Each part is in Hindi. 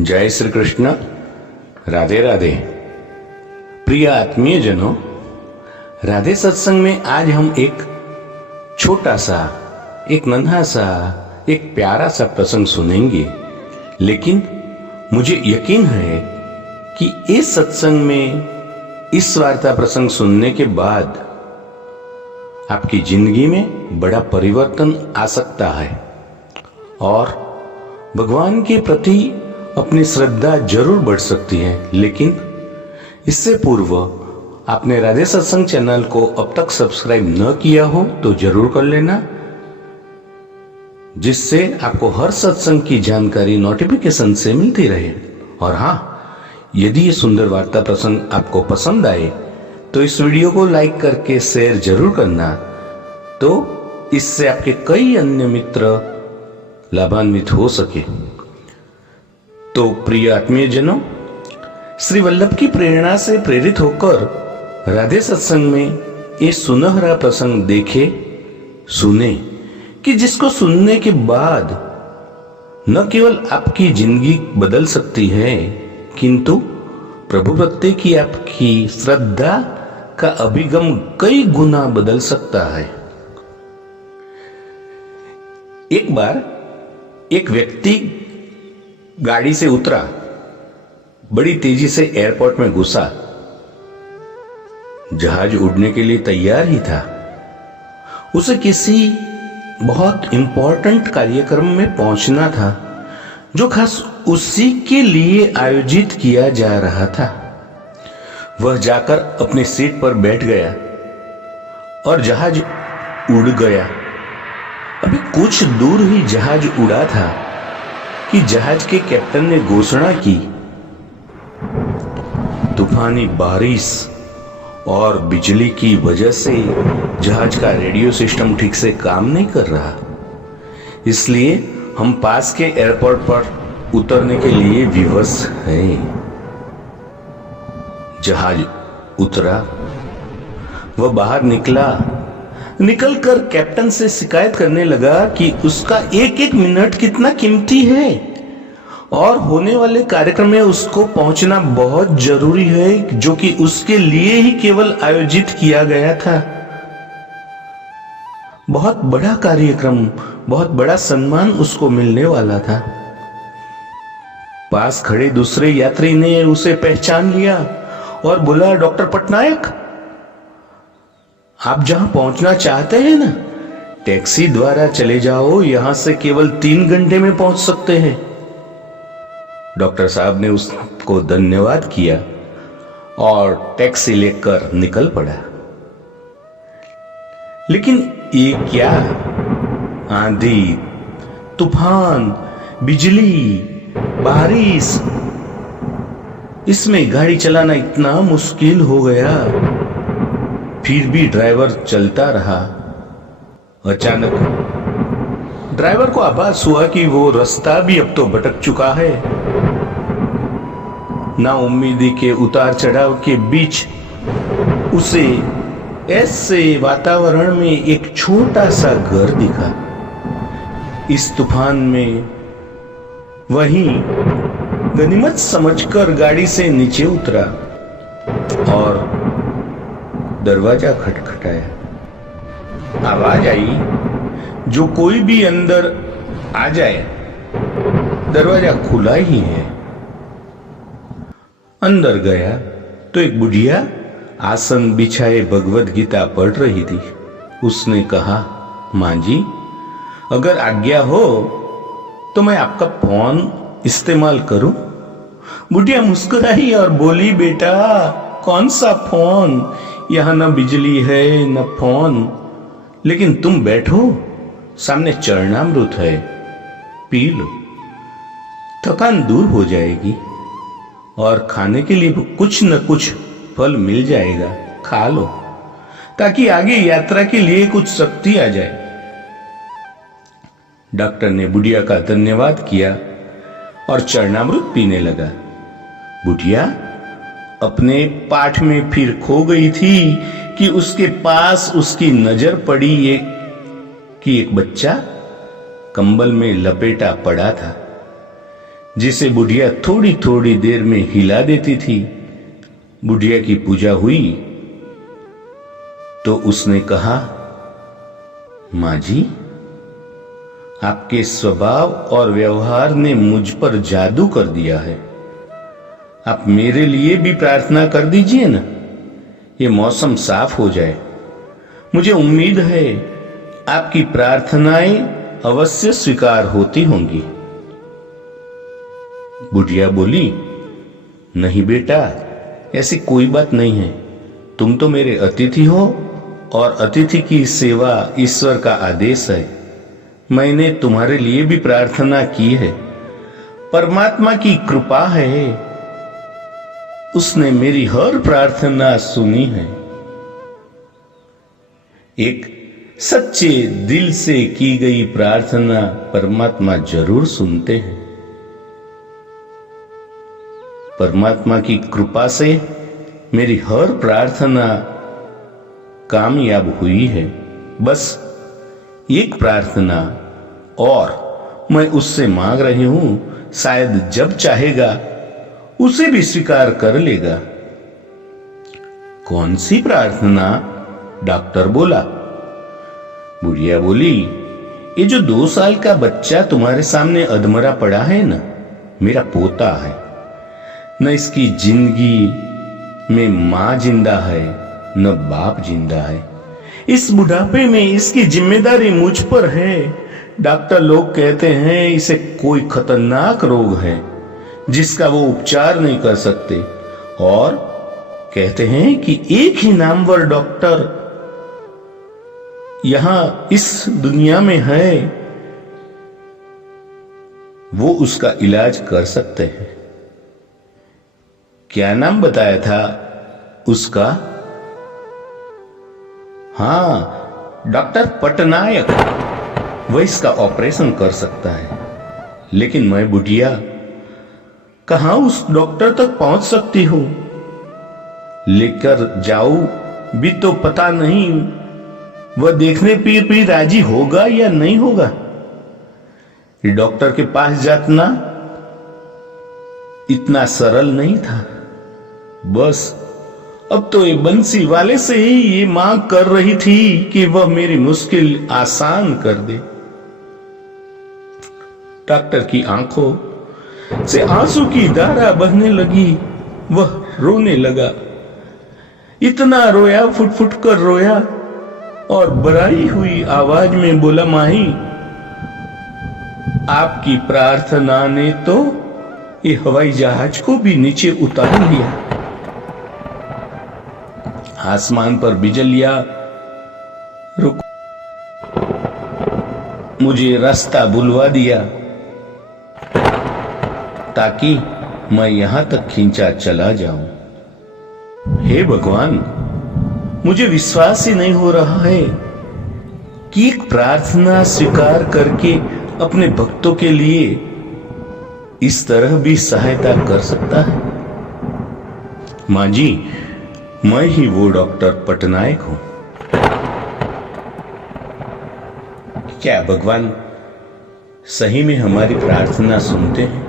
जय श्री कृष्ण। राधे राधे। प्रिय आत्मीय जनों, राधे सत्संग में आज हम एक छोटा सा, एक नन्हा सा, एक प्यारा सा प्रसंग सुनेंगे। लेकिन मुझे यकीन है कि इस सत्संग में, इस वार्ता प्रसंग सुनने के बाद आपकी जिंदगी में बड़ा परिवर्तन आ सकता है और भगवान के प्रति अपनी श्रद्धा जरूर बढ़ सकती है। लेकिन इससे पूर्व आपने राधे सत्संग चैनल को अब तक सब्सक्राइब न किया हो तो जरूर कर लेना, जिससे आपको हर सत्संग की जानकारी नोटिफिकेशन से मिलती रहे। और हाँ, यदि ये सुंदर वार्ता प्रसंग आपको पसंद आए तो इस वीडियो को लाइक करके शेयर जरूर करना, तो इससे आपके कई अन्य मित्र लाभान्वित हो सके। तो प्रिय आत्मीय जनों, श्री वल्लभ की प्रेरणा से प्रेरित होकर राधे सत्संग में ये सुनहरा प्रसंग देखे, सुने कि जिसको सुनने के बाद न केवल आपकी जिंदगी बदल सकती है, किंतु प्रभु प्रत्यय की आपकी श्रद्धा का अभिगम कई गुना बदल सकता है। एक बार एक व्यक्ति गाड़ी से उतरा, बड़ी तेजी से एयरपोर्ट में घुसा। जहाज उड़ने के लिए तैयार ही था। उसे किसी बहुत इंपॉर्टेंट कार्यक्रम में पहुंचना था, जो खास उसी के लिए आयोजित किया जा रहा था। वह जाकर अपनी सीट पर बैठ गया और जहाज उड़ गया। अभी कुछ दूर ही जहाज उड़ा था कि जहाज के कैप्टन ने घोषणा की, तूफानी बारिश और बिजली की वजह से जहाज का रेडियो सिस्टम ठीक से काम नहीं कर रहा, इसलिए हम पास के एयरपोर्ट पर उतरने के लिए विवश हैं। जहाज उतरा, वह बाहर निकलकर कैप्टन से शिकायत करने लगा कि उसका एक एक मिनट कितना कीमती है और होने वाले कार्यक्रम में उसको पहुंचना बहुत जरूरी है, जो कि उसके लिए ही केवल आयोजित किया गया था। बहुत बड़ा कार्यक्रम, बहुत बड़ा सम्मान उसको मिलने वाला था। पास खड़े दूसरे यात्री ने उसे पहचान लिया और बोला, डॉक्टर पटनायक, आप जहां पहुंचना चाहते हैं ना, टैक्सी द्वारा चले जाओ, यहां से केवल 3 घंटे में पहुंच सकते हैं। डॉक्टर साहब ने उसको धन्यवाद किया और टैक्सी लेकर निकल पड़ा। लेकिन ये क्या, आंधी, तूफान, बिजली, बारिश, इसमें गाड़ी चलाना इतना मुश्किल हो गया। फिर भी ड्राइवर चलता रहा। अचानक ड्राइवर को आभास हुआ कि वो रास्ता भी अब तो भटक चुका है। ना उम्मीदी के उतार चढ़ाव के बीच उसे ऐसे वातावरण में एक छोटा सा घर दिखा। इस तूफान में वहीं गनीमत समझकर गाड़ी से नीचे उतरा और दरवाजा खटखटाया। आवाज आई, जो कोई भी अंदर आ जाए, दरवाजा खुला ही है। अंदर गया तो एक बुढ़िया आसन बिछाए भगवत गीता पढ़ रही थी। उसने कहा, मां जी, अगर आज्ञा हो तो मैं आपका फोन इस्तेमाल करूं? बुढ़िया मुस्कुराई और बोली, बेटा, कौन सा फोन, यहां न बिजली है न फोन, लेकिन तुम बैठो, सामने चरणामृत है, पी लो, थकान दूर हो जाएगी और खाने के लिए कुछ न कुछ फल मिल जाएगा, खा लो, ताकि आगे यात्रा के लिए कुछ शक्ति आ जाए। डॉक्टर ने बुढ़िया का धन्यवाद किया और चरणामृत पीने लगा। बुढ़िया अपने पाठ में फिर खो गई थी कि उसके पास उसकी नजर पड़ी कि एक बच्चा कंबल में लपेटा पड़ा था। जिसे बुढ़िया थोड़ी थोड़ी देर में हिला देती थी। बुढ़िया की पूजा हुई तो उसने कहा, मां जी, आपके स्वभाव और व्यवहार ने मुझ पर जादू कर दिया है। आप मेरे लिए भी प्रार्थना कर दीजिए ना, ये मौसम साफ हो जाए। मुझे उम्मीद है आपकी प्रार्थनाएं अवश्य स्वीकार होती होंगी। बुढ़िया बोली, नहीं बेटा, ऐसी कोई बात नहीं है। तुम तो मेरे अतिथि हो और अतिथि की सेवा ईश्वर का आदेश है। मैंने तुम्हारे लिए भी प्रार्थना की है। परमात्मा की कृपा है, उसने मेरी हर प्रार्थना सुनी है। एक सच्चे दिल से की गई प्रार्थना परमात्मा जरूर सुनते हैं। परमात्मा की कृपा से मेरी हर प्रार्थना कामयाब हुई है। बस एक प्रार्थना और मैं उससे मांग रही हूं, शायद जब चाहेगा उसे भी स्वीकार कर लेगा। कौन सी प्रार्थना? डॉक्टर बोला। बुढ़िया बोली, ये जो 2 साल का बच्चा तुम्हारे सामने अधमरा पड़ा है ना, मेरा पोता है। न इसकी जिंदगी में मां जिंदा है न बाप जिंदा है। इस बुढ़ापे में इसकी जिम्मेदारी मुझ पर है। डॉक्टर लोग कहते हैं इसे कोई खतरनाक रोग है जिसका वो उपचार नहीं कर सकते, और कहते हैं कि एक ही नामवर डॉक्टर यहां इस दुनिया में है, वो उसका इलाज कर सकते हैं। क्या नाम बताया था उसका? हां, डॉक्टर पटनायक। वह इसका ऑपरेशन कर सकता है। लेकिन मैं बुढ़िया कहां उस डॉक्टर तक पहुंच सकती हूं? लेकर जाऊं भी तो पता नहीं वह देखने पर भी राजी होगा या नहीं होगा। डॉक्टर के पास जाना इतना सरल नहीं था। बस अब तो ये बंसी वाले से ही ये मांग कर रही थी कि वह मेरी मुश्किल आसान कर दे। डॉक्टर की आंखों से आंसू की धारा बहने लगी। वह रोने लगा। इतना रोया, फुट फुट कर रोया और बराई हुई आवाज में बोला, माही, आपकी प्रार्थना ने तो ये हवाई जहाज को भी नीचे उतार लिया। आसमान पर बिजलियां रुक मुझे रास्ता बुलवा दिया ताकि मैं यहां तक खींचा चला जाऊं। हे भगवान, मुझे विश्वास ही नहीं हो रहा है कि एक प्रार्थना स्वीकार करके अपने भक्तों के लिए इस तरह भी सहायता कर सकता है। मां जी, मैं ही वो डॉक्टर पटनायक हूं। क्या भगवान सही में हमारी प्रार्थना सुनते हैं?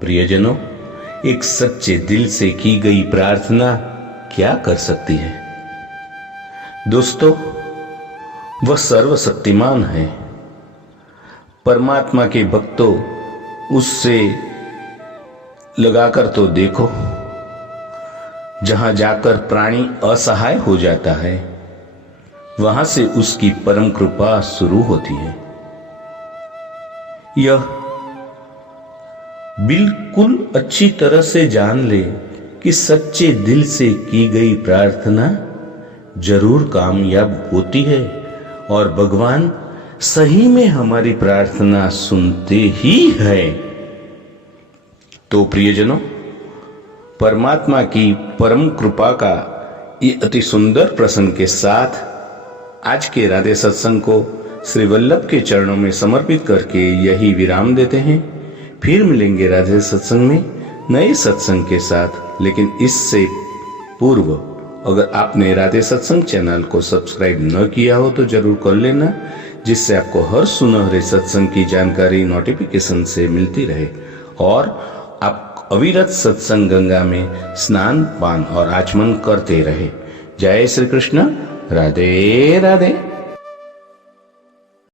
प्रियजनों, एक सच्चे दिल से की गई प्रार्थना क्या कर सकती है? दोस्तों, वह सर्वशक्तिमान है। परमात्मा के भक्तों, उससे लगाकर तो देखो। जहां जाकर प्राणी असहाय हो जाता है, वहां से उसकी परम कृपा शुरू होती है। यह बिल्कुल अच्छी तरह से जान ले कि सच्चे दिल से की गई प्रार्थना जरूर कामयाब होती है और भगवान सही में हमारी प्रार्थना सुनते ही है। तो प्रियजनों, परमात्मा की परम कृपा का ये अति सुंदर प्रसंग के साथ आज के राधे सत्संग को श्री वल्लभ के चरणों में समर्पित करके यही विराम देते हैं। फिर मिलेंगे राधे सत्संग में नए सत्संग के साथ। लेकिन इससे पूर्व अगर आपने राधे सत्संग चैनल को सब्सक्राइब न किया हो तो जरूर कर लेना, जिससे आपको हर सुनहरे सत्संग की जानकारी नोटिफिकेशन से मिलती रहे और आप अविरत सत्संग गंगा में स्नान, पान और आचमन करते रहे। जय श्री कृष्ण। राधे राधे।